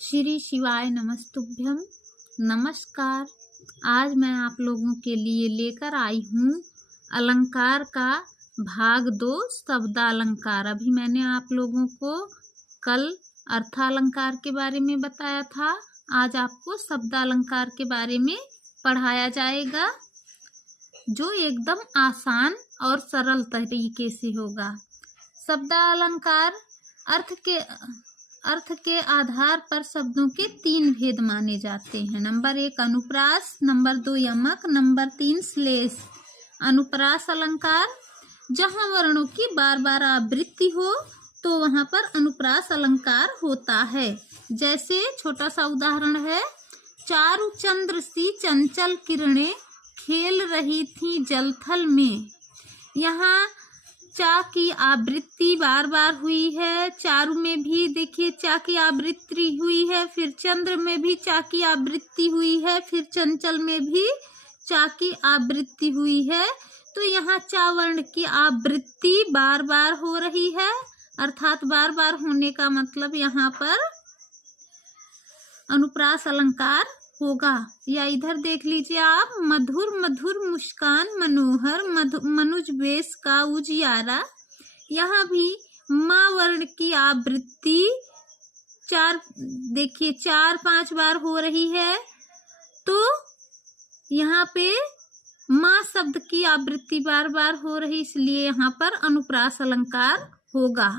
श्री शिवाय नमस्तुभ्यम। नमस्कार। आज मैं आप लोगों के लिए लेकर आई हूँ अलंकार का भाग 2 शब्दालंकार। अभी मैंने आप लोगों को कल अर्थालंकार के बारे में बताया था। आज आपको शब्दालंकार के बारे में पढ़ाया जाएगा जो एकदम आसान और सरल तरीके से होगा। शब्दालंकार अर्थ के आधार पर शब्दों के 3 भेद माने जाते हैं। नंबर 1 अनुप्रास, नंबर 2 यमक, नंबर 3 श्लेष। अनुप्रास अलंकार, जहाँ वर्णों की बार बार आवृत्ति हो तो वहाँ पर अनुप्रास अलंकार होता है। जैसे छोटा सा उदाहरण है, चारु चंद्र सी चंचल किरणें खेल रही थी जलथल में। यहाँ चा की आवृत्ति बार बार हुई है। चारु में भी देखिए चा की आवृत्ति हुई है, फिर चंद्र में भी चा की आवृत्ति हुई है, फिर चंचल में भी चा की आवृत्ति हुई है। तो यहाँ चा वर्ण की आवृत्ति बार बार हो रही है, अर्थात बार बार होने का मतलब यहाँ पर अनुप्रास अलंकार होगा। या इधर देख लीजिए आप, मधुर मधुर मुस्कान मनोहर मनुज वेश का उजियारा। यहाँ भी माँ वर्ण की आवृत्ति देखिए 4-5 बार हो रही है। तो यहाँ पे माँ शब्द की आवृत्ति बार बार हो रही, इसलिए यहाँ पर अनुप्रास अलंकार होगा।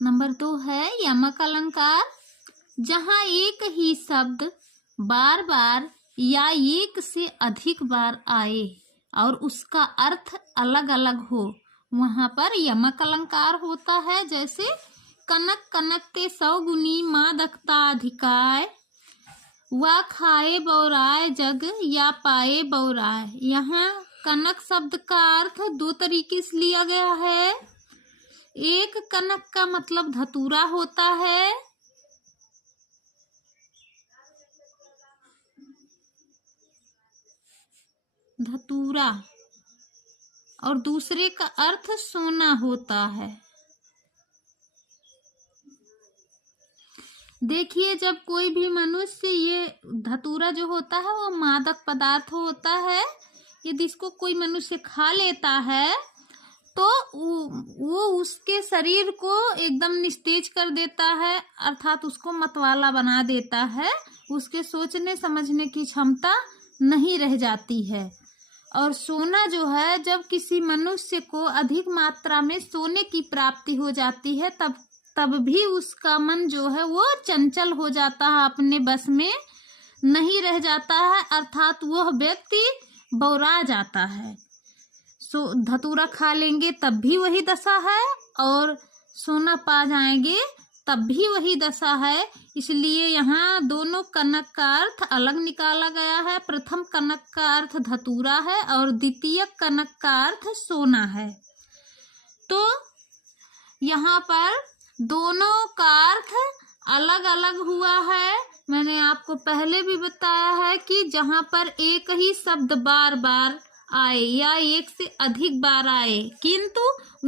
नंबर 2 है यमक अलंकार, जहाँ एक ही शब्द बार बार या एक से अधिक बार आए और उसका अर्थ अलग अलग हो, वहाँ पर यमक अलंकार होता है। जैसे कनक कनक के 100 गुनी मादकता अधिकाय, वा खाए बौराए जग या पाए बौराए। यहाँ कनक शब्द का अर्थ 2 तरीके से लिया गया है। एक कनक का मतलब धतूरा होता है, धतूरा, और दूसरे का अर्थ सोना होता है। देखिए जब कोई भी मनुष्य, ये धतूरा जो होता है वो मादक पदार्थ होता है। यदि इसको कोई मनुष्य खा लेता है तो वो उसके शरीर को एकदम निस्तेज कर देता है, अर्थात उसको मतवाला बना देता है। उसके सोचने समझने की क्षमता नहीं रह जाती है। और सोना जो है, जब किसी मनुष्य को अधिक मात्रा में सोने की प्राप्ति हो जाती है तब भी उसका मन जो है वो चंचल हो जाता है, अपने बस में नहीं रह जाता है, अर्थात वह व्यक्ति बौरा जाता है। धतूरा खा लेंगे तब भी वही दशा है, और सोना पा जाएंगे तब भी वही दशा है। इसलिए यहाँ दोनों कनक का अर्थ अलग निकाला गया है। प्रथम कनक का अर्थ धतूरा है और द्वितीय कनक का अर्थ सोना है। तो यहाँ पर दोनों का अर्थ अलग अलग हुआ है। मैंने आपको पहले भी बताया है कि जहाँ पर एक ही शब्द बार बार आए या एक से अधिक बार आए किंतु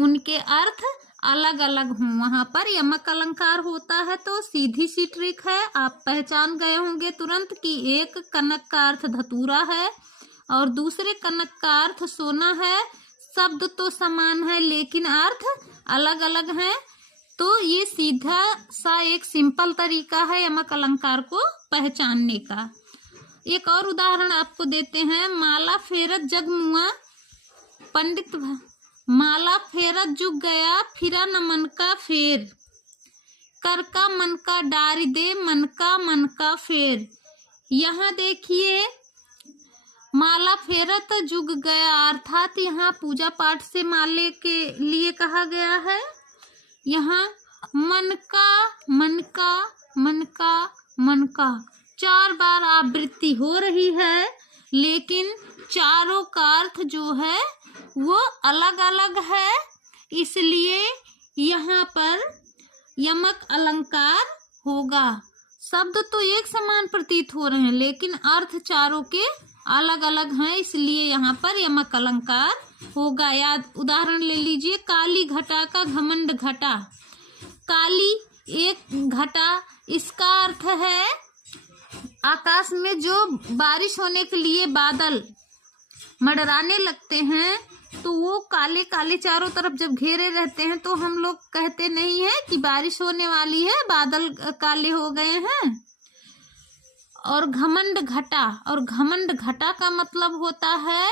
उनके अर्थ अलग अलग हों, वहां पर यमक अलंकार होता है। तो सीधी सी ट्रिक है, आप पहचान गए होंगे तुरंत कि एक कनक का अर्थ धतूरा है और दूसरे कनक का अर्थ सोना है। शब्द तो समान है लेकिन अर्थ अलग अलग हैं। तो ये सीधा सा एक सिंपल तरीका है यमक अलंकार को पहचानने का। एक और उदाहरण आपको देते हैं, माला फेरत जग मुआ पंडित माला फेरत जुग गया फिरा न मन का फेर, कर का मन का डारी दे मन का फेर। यहाँ देखिए माला फेरत जुग गया, अर्थात यहाँ पूजा पाठ से माले के लिए कहा गया है। यहाँ मन का 4 बार आवृत्ति हो रही है, लेकिन चारों का अर्थ जो है वो अलग अलग है, इसलिए यहाँ पर यमक अलंकार होगा। शब्द तो एक समान प्रतीत हो रहे हैं लेकिन अर्थ चारों के अलग अलग हैं, इसलिए यहाँ पर यमक अलंकार होगा। याद उदाहरण ले लीजिए, काली घटा का घमंड घटा। काली एक घटा, इसका अर्थ है आकाश में जो बारिश होने के लिए बादल मंडराने लगते हैं, तो वो काले काले चारों तरफ जब घेरे रहते हैं तो हम लोग कहते नहीं है कि बारिश होने वाली है, बादल काले हो गए हैं। और घमंड घटा, और घमंड घटा का मतलब होता है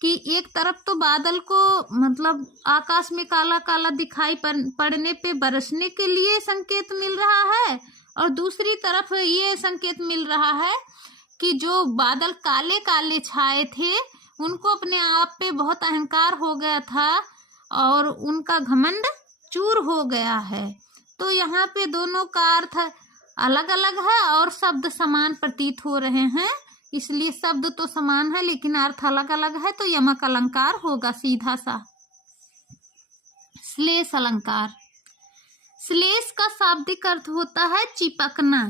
कि एक तरफ तो बादल को मतलब आकाश में काला काला दिखाई पड़ने पे बरसने के लिए संकेत मिल रहा है, और दूसरी तरफ ये संकेत मिल रहा है कि जो बादल काले काले छाए थे उनको अपने आप पे बहुत अहंकार हो गया था और उनका घमंड चूर हो गया है। तो यहाँ पे दोनों का अर्थ अलग अलग है और शब्द समान प्रतीत हो रहे हैं, इसलिए शब्द तो समान है लेकिन अर्थ अलग अलग है, तो यमक अलंकार होगा सीधा सा। श्लेष अलंकार। श्लेष का शाब्दिक अर्थ होता है चिपकना।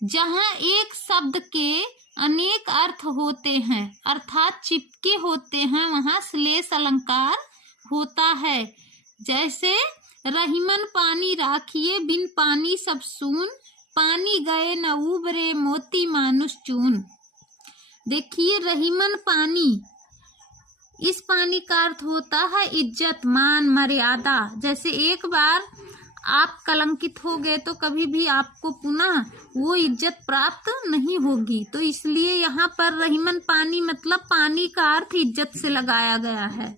जहाँ एक शब्द के अनेक अर्थ होते हैं अर्थात चिपके होते हैं, वहाँ श्लेष अलंकार होता है। जैसे रहीमन पानी राखिए, बिन पानी सब सून, पानी गए न उबरे, मोती मानुष चून। देखिए, रहीमन पानी, इस पानी का अर्थ होता है इज्जत, मान, मर्यादा। जैसे एक बार आप कलंकित हो गए तो कभी भी आपको पुनः वो इज्जत प्राप्त नहीं होगी, तो इसलिए यहाँ पर रहीमन पानी मतलब पानी का अर्थ इज्जत से लगाया गया है।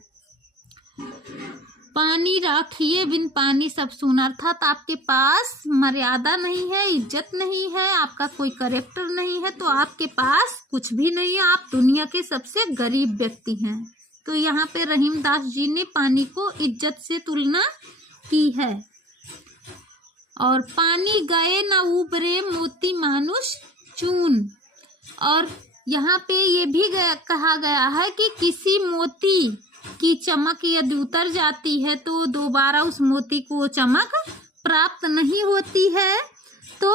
पानी राखिए, बिन पानी सब सून, अर्थात आपके पास मर्यादा नहीं है, इज्जत नहीं है, आपका कोई कैरेक्टर नहीं है, तो आपके पास कुछ भी नहीं है, आप दुनिया के सबसे गरीब व्यक्ति हैं। तो यहाँ पे रहीमदास जी ने पानी को इज्जत से तुलना की है। और पानी गए न उबरे, मोती मानुष चून। और यहाँ पे ये भी कहा गया है कि किसी मोती की चमक यदि उतर जाती है तो दोबारा उस मोती को चमक प्राप्त नहीं होती है। तो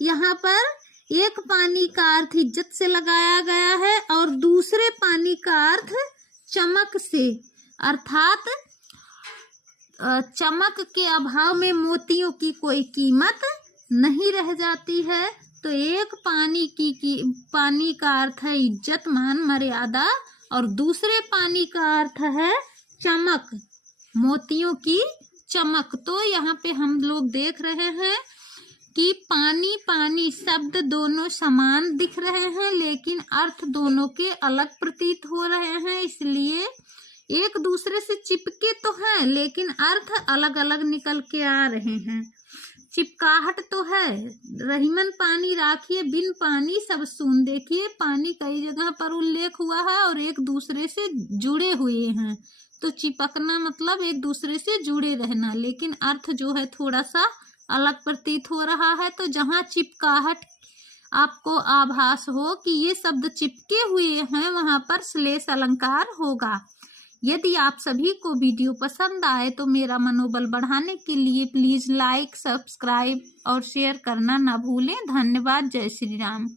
यहाँ पर एक पानी का अर्थ इज्जत से लगाया गया है और दूसरे पानी का अर्थ चमक से, अर्थात चमक के अभाव में मोतियों की कोई कीमत नहीं रह जाती है। तो एक पानी का अर्थ है इज्जत, मान, मर्यादा, और दूसरे पानी का अर्थ है चमक, मोतियों की चमक। तो यहाँ पे हम लोग देख रहे हैं कि पानी पानी शब्द दोनों समान दिख रहे हैं लेकिन अर्थ दोनों के अलग प्रतीत हो रहे हैं, इसलिए एक दूसरे से चिपके तो हैं लेकिन अर्थ अलग अलग निकल के आ रहे हैं। चिपकाहट तो है, रहीमन पानी राखिए, बिन पानी सब सून। देखिए, पानी कई जगह पर उल्लेख हुआ है और एक दूसरे से जुड़े हुए हैं, तो चिपकना मतलब एक दूसरे से जुड़े रहना, लेकिन अर्थ जो है थोड़ा सा अलग प्रतीत हो रहा है। तो जहाँ चिपकाहट आपको आभास हो कि ये शब्द चिपके हुए हैं, वहां पर श्लेष अलंकार होगा। यदि आप सभी को वीडियो पसंद आए तो मेरा मनोबल बढ़ाने के लिए प्लीज लाइक, सब्सक्राइब और शेयर करना ना भूलें। धन्यवाद। जय श्री राम।